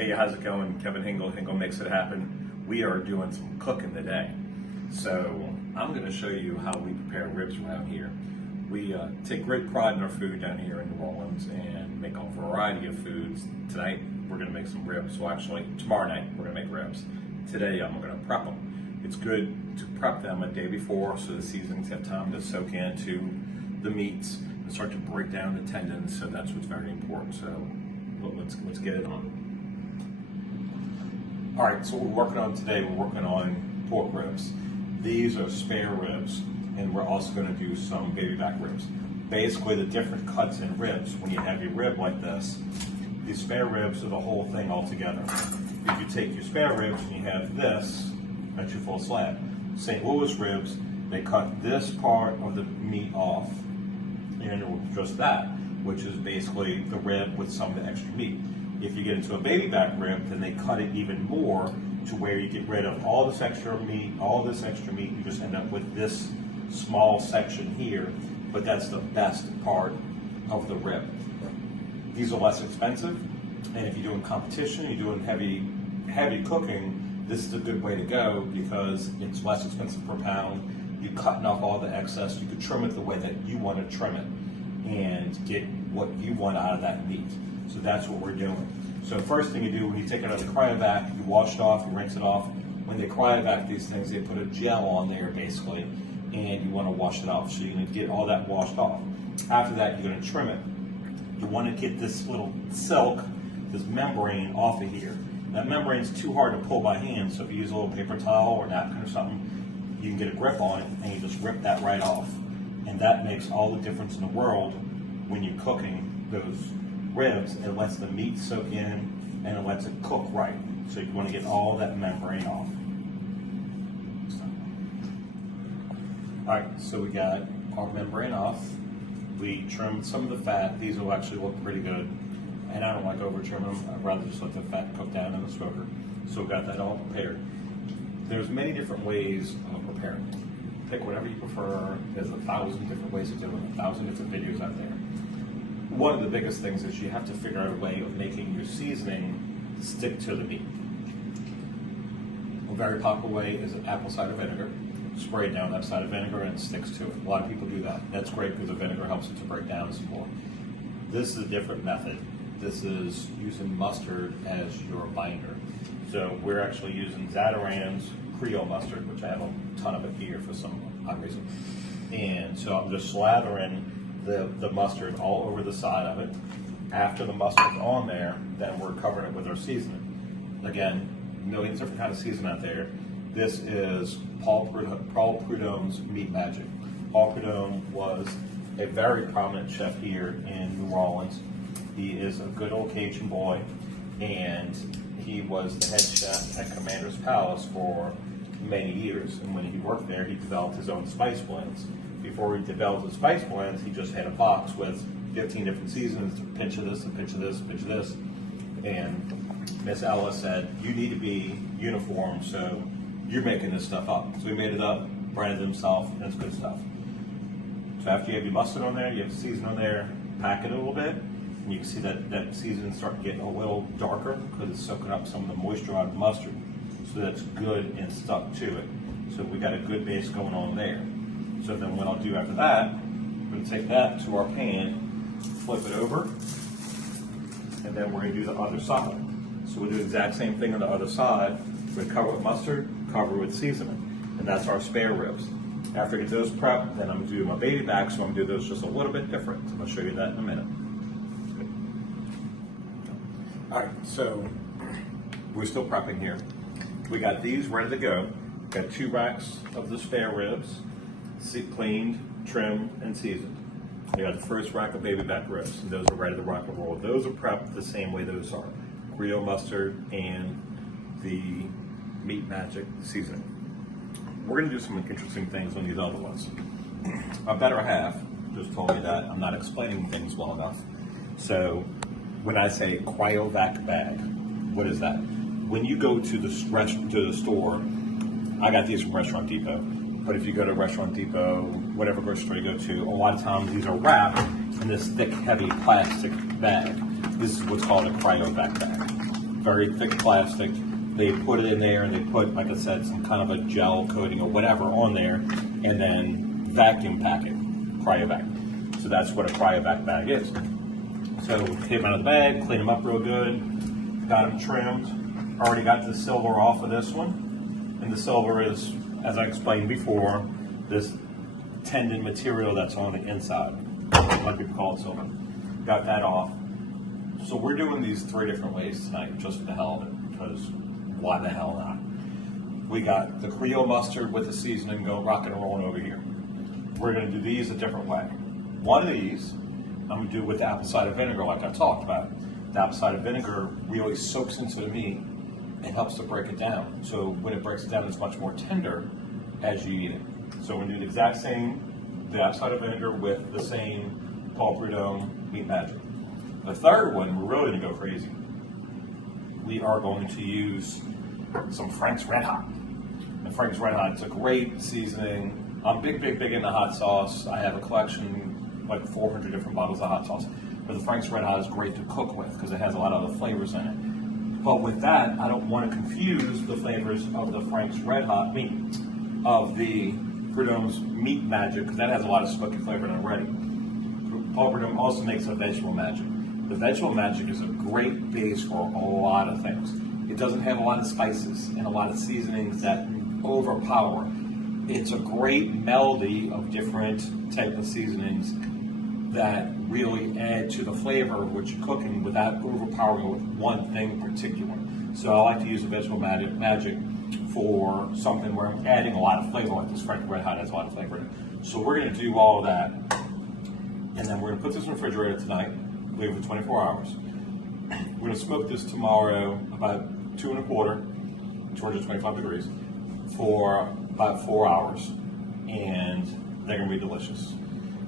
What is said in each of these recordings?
Hey, how's it going? Kevin Hingle, Hingle Makes It Happen. We are doing some cooking today. So I'm going to show you how we prepare ribs around here. We take great pride in our food down here in New Orleans and make a variety of foods. Tonight we're going to make some ribs. Well, actually tomorrow night we're going to make ribs. Today I'm going to prep them. It's good to prep them a day before so the seasonings have time to soak into the meats and start to break down the tendons. So that's what's very important. So let's get it on. All right, so what we're working on today, we're working on pork ribs. These are spare ribs, and we're also going to do some baby back ribs. Basically, the different cuts in ribs, when you have your rib like this, these spare ribs are the whole thing all together. If you take your spare ribs and you have this, that's your full slab. St. Louis ribs, they cut this part of the meat off, and just that, which is basically the rib with some of the extra meat. If you get into a baby back rib, then they cut it even more to where you get rid of all this extra meat, you just end up with this small section here, but that's the best part of the rib. These are less expensive, and if you're doing competition, you're doing heavy cooking, this is a good way to go because it's less expensive per pound. You're cutting off all the excess, you can trim it the way that you want to trim it and get what you want out of that meat. So that's what we're doing. So first thing you do when you take it out of the cryovac, you wash it off, you rinse it off. When they cryovac these things, they put a gel on there basically, and you want to wash it off. So you're going to get all that washed off. After that, you're going to trim it. You want to get this little silk, this membrane off of here. That membrane's too hard to pull by hand, so if you use a little paper towel or napkin or something, you can get a grip on it and you just rip that right off. And that makes all the difference in the world when you're cooking those ribs. It lets the meat soak in and it lets it cook right. So you want to get all that membrane off. Alright, so we got our membrane off. We trimmed some of the fat. These will actually look pretty good. And I don't like over trim them. I'd rather just let the fat cook down in the smoker. So we got that all prepared. There's many different ways of preparing. Pick whatever you prefer. There's 1,000 different ways of doing it, 1,000 different videos out there. One of the biggest things is you have to figure out a way of making your seasoning stick to the meat. A very popular way is apple cider vinegar. Spray it down that cider vinegar and it sticks to it. A lot of people do that. That's great because the vinegar helps it to break down some more. This is a different method. This is using mustard as your binder. So we're actually using Zatarain's Creole mustard, which I have a ton of it here for some odd reason. And so I'm just slathering the mustard all over the side of it. After the mustard's on there, then we're covering it with our seasoning. Again, millions of different kinds of seasoning out there. This is Paul Prudhomme's Meat Magic. Paul Prudhomme was a very prominent chef here in New Orleans. He is a good old Cajun boy, and he was the head chef at Commander's Palace for many years. And when he worked there, he developed his own spice blends. Before he developed his spice blends, he just had a box with 15 different seasons, a pinch of this, a pinch of this, a pinch of this. And Miss Ellis said, you need to be uniform, so you're making this stuff up. So he made it up, branded it himself, and it's good stuff. So after you have your mustard on there, you have the season on there, pack it a little bit, and you can see that season start getting a little darker because it's soaking up some of the moisture out of the mustard. So that's good and stuck to it. So we got a good base going on there. So then what I'll do after that, I'm going to take that to our pan, flip it over, and then we're going to do the other side. So we'll do the exact same thing on the other side. We're going to cover it with mustard, cover it with seasoning, and that's our spare ribs. After I get those prepped, then I'm going to do my baby back, so I'm going to do those just a little bit different. So I'm going to show you that in a minute. All right, so we're still prepping here. We got these ready to go. Got 2 racks of the spare ribs, cleaned, trimmed, and seasoned. We got the first rack of baby back ribs, and those are ready to rock and roll. Those are prepped the same way those are. Creole mustard and the Meat Magic seasoning. We're going to do some interesting things on these other ones. My better half just told me that I'm not explaining things well enough. So when I say cryovac bag, what is that? When you go to the store, I got these from Restaurant Depot, but if you go to Restaurant Depot, whatever grocery store you go to, a lot of times these are wrapped in this thick, heavy plastic bag. This is what's called a cryovac bag. very thick plastic. They put it in there and they put, like I said, some kind of a gel coating or whatever on there, and then vacuum pack it, cryovac. So that's what a cryovac bag is. So take them out of the bag, clean them up real good, got them trimmed. Already got the silver off of this one. And the silver is, as I explained before, this tendon material that's on the inside. A lot of people call it silver. Got that off. So we're doing these 3 different ways tonight, just for the hell of it, because why the hell not? We got the Creole mustard with the seasoning go rocking and rolling over here. We're going to do these a different way. One of these, I'm going to do with the apple cider vinegar like I talked about. The apple cider vinegar really soaks into the meat and helps to break it down. So when it breaks it down, it's much more tender as you eat it. So we're going to do the exact same, the apple cider vinegar with the same Paul Prudhomme Meat Magic. The third one, we're really going to go crazy. We are going to use some Frank's Red Hot. And Frank's Red Hot, it's a great seasoning. I'm big into hot sauce. I have a collection, like 400 different bottles of hot sauce. But the Frank's Red Hot is great to cook with because it has a lot of other flavors in it. But with that, I don't want to confuse the flavors of the Frank's Red Hot meat, of the Prudhomme's Meat Magic, because that has a lot of smoky flavor in it already. Paul Prudhomme also makes a Vegetable Magic. The Vegetable Magic is a great base for a lot of things. It doesn't have a lot of spices and a lot of seasonings that overpower. It's a great melody of different type of seasonings that really add to the flavor of what you're cooking without overpowering with one thing in particular. So I like to use the Vegetable Magic for something where I'm adding a lot of flavor, like this Frank's Red Hot has a lot of flavor in it. So we're going to do all of that, and then we're going to put this in the refrigerator tonight, leave it for 24 hours. We're going to smoke this tomorrow about 225 degrees, for about 4 hours, and they're going to be delicious.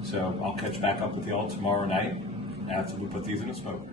So I'll catch back up with y'all tomorrow night after we put these in the smoker.